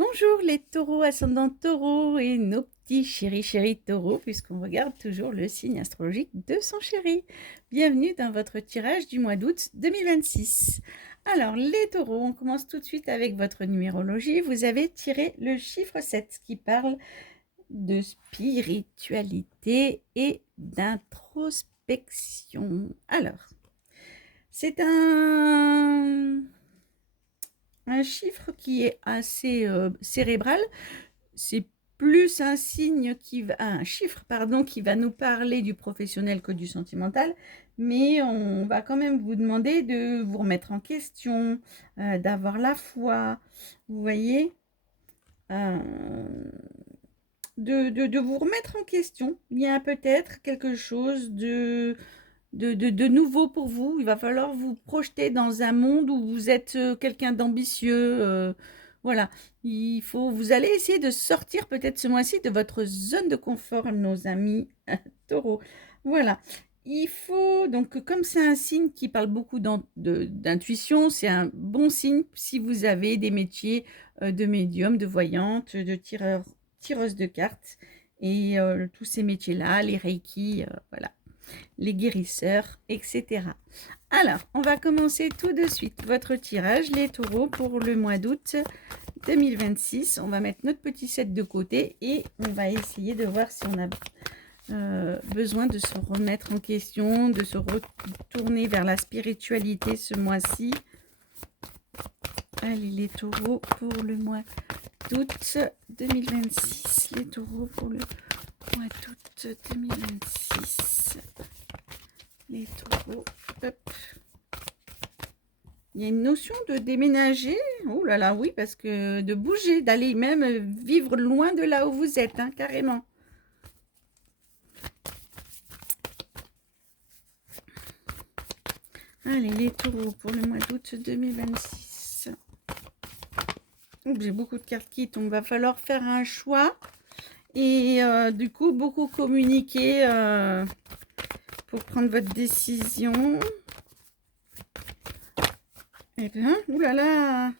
Bonjour les taureaux, ascendant taureau et nos petits chéris taureaux, puisqu'on regarde toujours le signe astrologique de son chéri. Bienvenue dans votre tirage du mois d'août 2026. Alors les taureaux, on commence tout de suite avec votre numérologie. Vous avez tiré le chiffre 7 qui parle de spiritualité et d'introspection. Alors, c'est un chiffre qui est assez cérébral. C'est plus un signe un chiffre, pardon, qui va nous parler du professionnel que du sentimental, mais on va quand même vous demander de vous remettre en question, d'avoir la foi, vous voyez, euh, de vous remettre en question. Il y a peut-être quelque chose de nouveau pour vous. Il va falloir vous projeter dans un monde où vous êtes quelqu'un d'ambitieux. Voilà, vous allez essayer de sortir peut-être ce mois-ci de votre zone de confort, nos amis taureaux. Voilà. Il faut, donc, comme c'est un signe qui parle beaucoup d'intuition, c'est un bon signe si vous avez des métiers de médium, de voyante, de tireuse de cartes et tous ces métiers-là, les reiki, voilà, les guérisseurs, etc. Alors, on va commencer tout de suite votre tirage, les taureaux, pour le mois d'août 2026. On va mettre notre petit set de côté et on va essayer de voir si on a besoin de se remettre en question, de se retourner vers la spiritualité ce mois-ci. Allez, les taureaux, pour le mois d'août 2026. Les taureaux pour le mois d'août 2026. Les taureaux, hop. Il y a une notion de déménager. Oh là là, oui, parce que de bouger, d'aller même vivre loin de là où vous êtes, hein, carrément. Allez, les taureaux pour le mois d'août 2026. J'ai beaucoup de cartes qui tombent. Va falloir faire un choix. Et du coup, beaucoup communiquer pour prendre votre décision. Eh bien, oulala.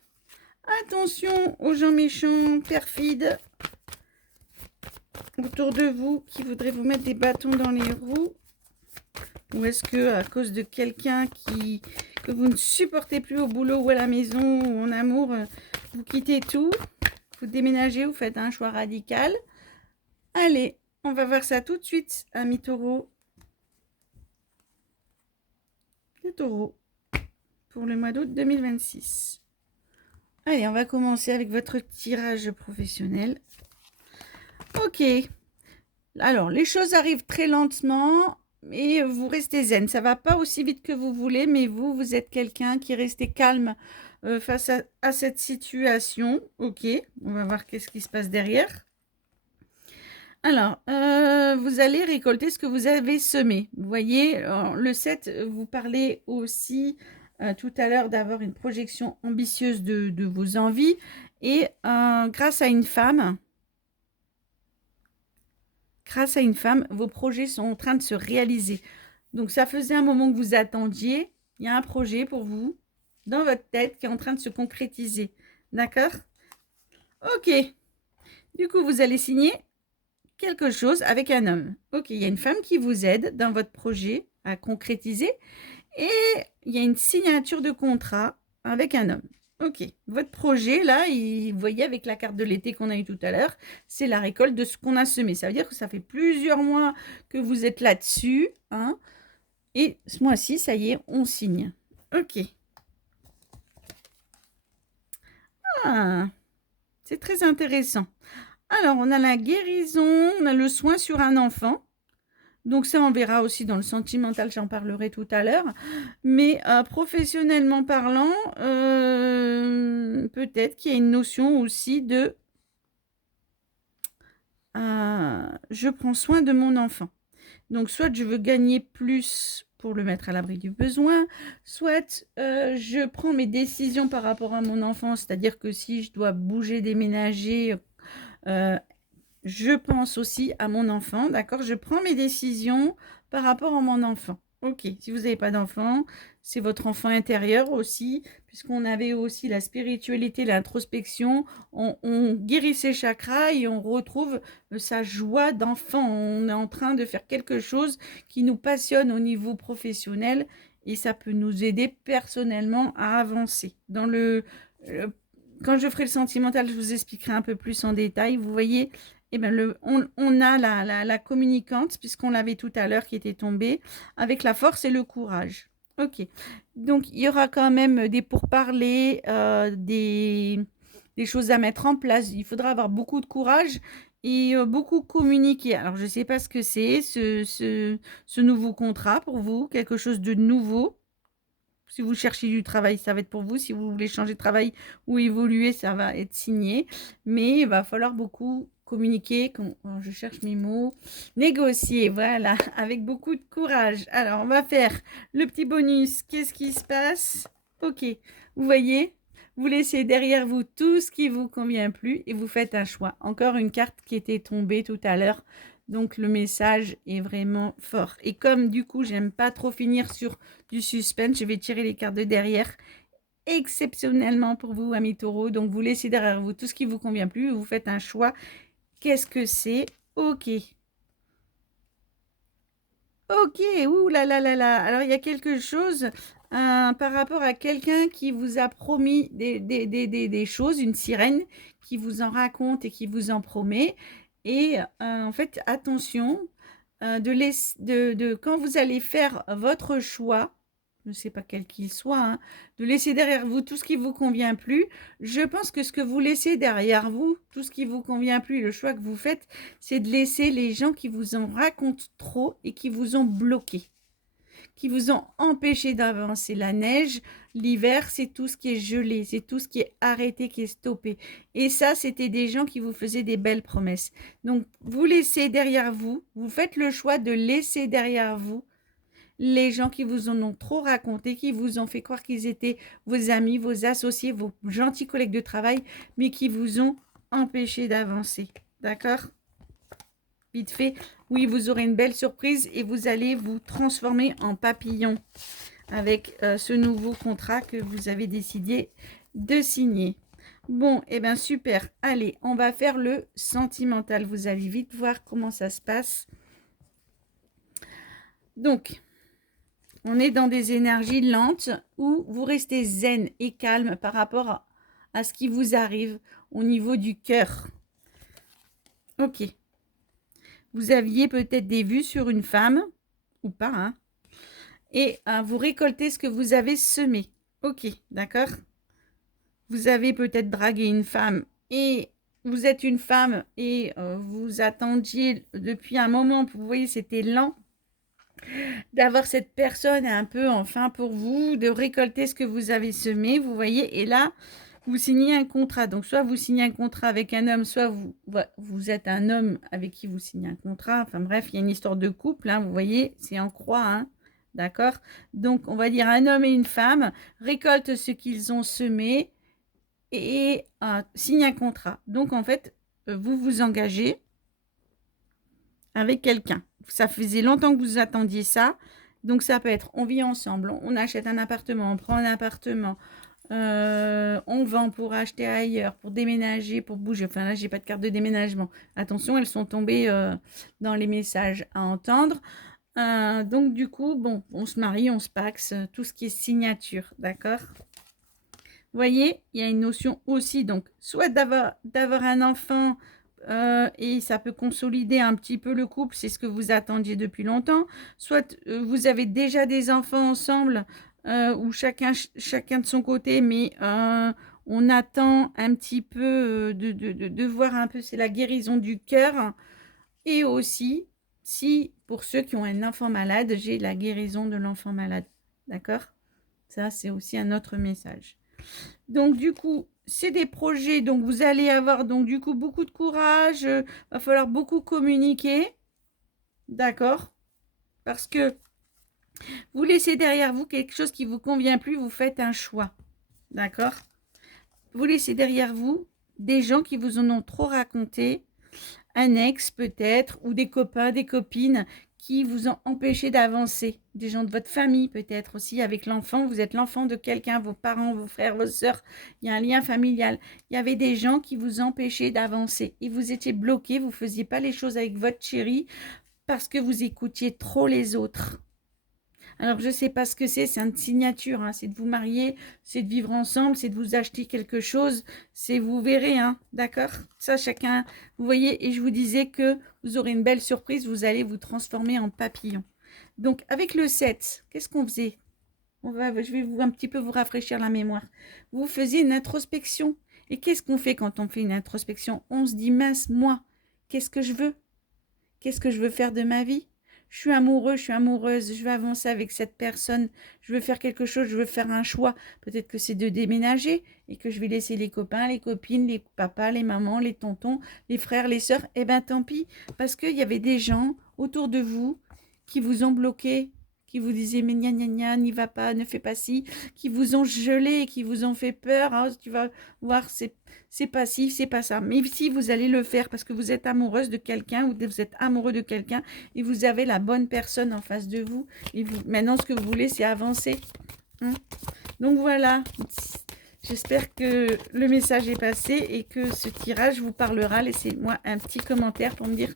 Attention aux gens méchants, perfides autour de vous qui voudraient vous mettre des bâtons dans les roues. Ou est-ce que à cause de quelqu'un que vous ne supportez plus au boulot ou à la maison ou en amour, vous quittez tout, vous déménagez, vous faites un choix radical. Allez, on va voir ça tout de suite, amis taureaux. Les taureaux pour le mois d'août 2026. Allez, on va commencer avec votre tirage professionnel. Ok. Alors, les choses arrivent très lentement et vous restez zen. Ça va pas aussi vite que vous voulez, mais vous êtes quelqu'un qui restez calme face à cette situation. Ok, on va voir qu'est-ce qui se passe derrière. Alors, vous allez récolter ce que vous avez semé. Vous voyez, le 7, vous parlez aussi tout à l'heure d'avoir une projection ambitieuse de vos envies. Et grâce à une femme, vos projets sont en train de se réaliser. Donc, ça faisait un moment que vous attendiez. Il y a un projet pour vous dans votre tête qui est en train de se concrétiser. D'accord? Ok. Du coup, vous allez signer quelque chose avec un homme. Ok, il y a une femme qui vous aide dans votre projet à concrétiser et il y a une signature de contrat avec un homme. Ok, votre projet, là, vous voyez avec la carte de l'été qu'on a eue tout à l'heure, c'est la récolte de ce qu'on a semé. Ça veut dire que ça fait plusieurs mois que vous êtes là-dessus, hein, et ce mois-ci, ça y est, on signe. Ok. Ah, c'est très intéressant. Alors, on a la guérison, on a le soin sur un enfant. Donc ça, on verra aussi dans le sentimental, j'en parlerai tout à l'heure. Mais professionnellement parlant, peut-être qu'il y a une notion aussi de je prends soin de mon enfant. Donc soit je veux gagner plus pour le mettre à l'abri du besoin, soit je prends mes décisions par rapport à mon enfant, c'est-à-dire que si je dois bouger, déménager, je pense aussi à mon enfant, d'accord? Je prends mes décisions par rapport à mon enfant. OK. Si vous n'avez pas d'enfant, c'est votre enfant intérieur aussi, puisqu'on avait aussi la spiritualité, l'introspection. On guérit ses chakras et on retrouve sa joie d'enfant. On est en train de faire quelque chose qui nous passionne au niveau professionnel et ça peut nous aider personnellement à avancer. Le- Quand je ferai le sentimental, je vous expliquerai un peu plus en détail. Vous voyez, eh ben on a la communicante, puisqu'on l'avait tout à l'heure qui était tombée avec la force et le courage. Ok. Donc, il y aura quand même des pourparlers, des choses à mettre en place. Il faudra avoir beaucoup de courage et beaucoup communiquer. Alors, je ne sais pas ce que c'est, ce nouveau contrat pour vous, quelque chose de nouveau. Si vous cherchez du travail, ça va être pour vous. Si vous voulez changer de travail ou évoluer, ça va être signé. Mais il va falloir beaucoup communiquer. Je cherche mes mots. Négocier, voilà, avec beaucoup de courage. Alors, on va faire le petit bonus. Qu'est-ce qui se passe? Ok, vous voyez, vous laissez derrière vous tout ce qui vous convient plus et vous faites un choix. Encore une carte qui était tombée tout à l'heure. Donc, le message est vraiment fort. Et comme du coup, j'aime pas trop finir sur du suspense, je vais tirer les cartes de derrière exceptionnellement pour vous, amis taureaux. Donc, vous laissez derrière vous tout ce qui vous convient plus. Vous faites un choix. Qu'est-ce que c'est? Ok. Ok, ouh là là là là. Alors, il y a quelque chose par rapport à quelqu'un qui vous a promis des choses, une sirène qui vous en raconte et qui vous en promet. Et en fait, attention, quand vous allez faire votre choix, je ne sais pas quel qu'il soit, hein, de laisser derrière vous tout ce qui vous convient plus. Je pense que ce que vous laissez derrière vous, tout ce qui vous convient plus, le choix que vous faites, c'est de laisser les gens qui vous en racontent trop et qui vous ont bloqué, qui vous ont empêché d'avancer. La neige, l'hiver, c'est tout ce qui est gelé, c'est tout ce qui est arrêté, qui est stoppé. Et ça, c'était des gens qui vous faisaient des belles promesses. Donc, vous laissez derrière vous, vous faites le choix de laisser derrière vous les gens qui vous en ont trop raconté, qui vous ont fait croire qu'ils étaient vos amis, vos associés, vos gentils collègues de travail, mais qui vous ont empêché d'avancer. D'accord? Vite fait, oui, vous aurez une belle surprise et vous allez vous transformer en papillon avec ce nouveau contrat que vous avez décidé de signer. Bon, et bien super. Allez, on va faire le sentimental. Vous allez vite voir comment ça se passe. Donc, on est dans des énergies lentes où vous restez zen et calme par rapport à ce qui vous arrive au niveau du cœur. Ok. Vous aviez peut-être des vues sur une femme, ou pas, hein, et vous récoltez ce que vous avez semé. Ok, d'accord. Vous avez peut-être dragué une femme et vous êtes une femme et vous attendiez depuis un moment, vous voyez, c'était lent d'avoir cette personne un peu enfin pour vous, de récolter ce que vous avez semé, vous voyez, et là, vous signez un contrat. Donc, soit vous signez un contrat avec un homme, soit vous êtes un homme avec qui vous signez un contrat. Enfin bref, il y a une histoire de couple, hein, vous voyez, c'est en croix, hein, d'accord? Donc, on va dire un homme et une femme récoltent ce qu'ils ont semé et signent un contrat. Donc, en fait, vous vous engagez avec quelqu'un. Ça faisait longtemps que vous attendiez ça. Donc, ça peut être, on vit ensemble, on achète un appartement, on prend un appartement, on vend pour acheter ailleurs, pour déménager, pour bouger. Enfin, là, j'ai pas de carte de déménagement. Attention, elles sont tombées dans les messages à entendre. Donc, du coup, bon, on se marie, on se paxe, tout ce qui est signature, d'accord? Vous voyez, il y a une notion aussi, donc, soit d'avoir un enfant et ça peut consolider un petit peu le couple, c'est ce que vous attendiez depuis longtemps, soit vous avez déjà des enfants ensemble ou chacun de son côté, mais on attend un petit peu de voir un peu, c'est la guérison du cœur, et aussi, si pour ceux qui ont un enfant malade, j'ai la guérison de l'enfant malade, d'accord? Ça, c'est aussi un autre message. Donc, du coup, c'est des projets. Donc, vous allez avoir, donc, du coup, beaucoup de courage. Va falloir beaucoup communiquer. D'accord? Parce que vous laissez derrière vous quelque chose qui ne vous convient plus. Vous faites un choix. D'accord? Vous laissez derrière vous des gens qui vous en ont trop raconté. Un ex, peut-être, ou des copains, des copines qui vous ont empêché d'avancer. Des gens de votre famille peut-être aussi, avec l'enfant. Vous êtes l'enfant de quelqu'un, vos parents, vos frères, vos sœurs. Il y a un lien familial. Il y avait des gens qui vous empêchaient d'avancer. Et vous étiez bloqué, vous ne faisiez pas les choses avec votre chéri parce que vous écoutiez trop les autres. Alors, je ne sais pas ce que c'est une signature, hein, c'est de vous marier, c'est de vivre ensemble, c'est de vous acheter quelque chose, c'est vous verrez, hein, d'accord? Ça, chacun, vous voyez, et je vous disais que vous aurez une belle surprise, vous allez vous transformer en papillon. Donc, avec le 7, qu'est-ce qu'on faisait? Je vais un petit peu vous rafraîchir la mémoire. Vous faisiez une introspection. Et qu'est-ce qu'on fait quand on fait une introspection? On se dit, mince, moi, qu'est-ce que je veux? Qu'est-ce que je veux faire de ma vie? Je suis amoureux, je suis amoureuse, je veux avancer avec cette personne, je veux faire quelque chose, je veux faire un choix. Peut-être que c'est de déménager et que je vais laisser les copains, les copines, les papas, les mamans, les tontons, les frères, les sœurs. Eh bien, tant pis, parce qu'il y avait des gens autour de vous qui vous ont bloqué, qui vous disaient mais gna gna gna, n'y va pas, ne fais pas ci, qui vous ont gelé, qui vous ont fait peur. Ah, tu vas voir, c'est pas ci, c'est pas ça. Mais si vous allez le faire parce que vous êtes amoureuse de quelqu'un ou vous êtes amoureux de quelqu'un et vous avez la bonne personne en face de vous, et vous, maintenant ce que vous voulez c'est avancer. Hein. Donc voilà, j'espère que le message est passé et que ce tirage vous parlera. Laissez-moi un petit commentaire pour me dire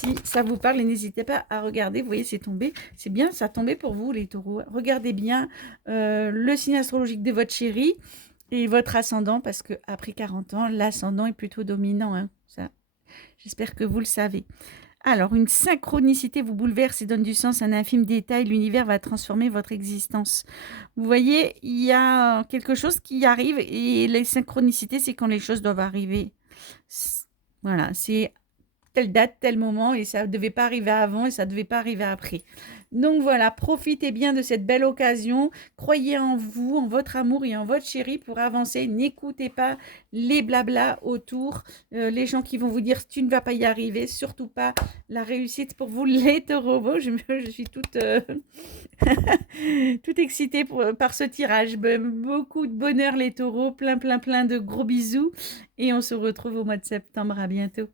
si ça vous parle et n'hésitez pas à regarder. Vous voyez, c'est tombé. C'est bien, ça a tombé pour vous, les taureaux. Regardez bien le signe astrologique de votre chéri et votre ascendant parce qu'après 40 ans, l'ascendant est plutôt dominant. Hein, ça, j'espère que vous le savez. Alors, une synchronicité vous bouleverse et donne du sens à un infime détail. L'univers va transformer votre existence. Vous voyez, il y a quelque chose qui arrive et les synchronicités, c'est quand les choses doivent arriver. Voilà, c'est telle date, tel moment, et ça ne devait pas arriver avant et ça ne devait pas arriver après. Donc voilà, profitez bien de cette belle occasion, croyez en vous, en votre amour et en votre chéri pour avancer, n'écoutez pas les blablas autour, les gens qui vont vous dire tu ne vas pas y arriver, surtout pas la réussite pour vous les taureaux. Je suis toute, toute excitée par ce tirage, beaucoup de bonheur les taureaux, plein de gros bisous et on se retrouve au mois de septembre, à bientôt.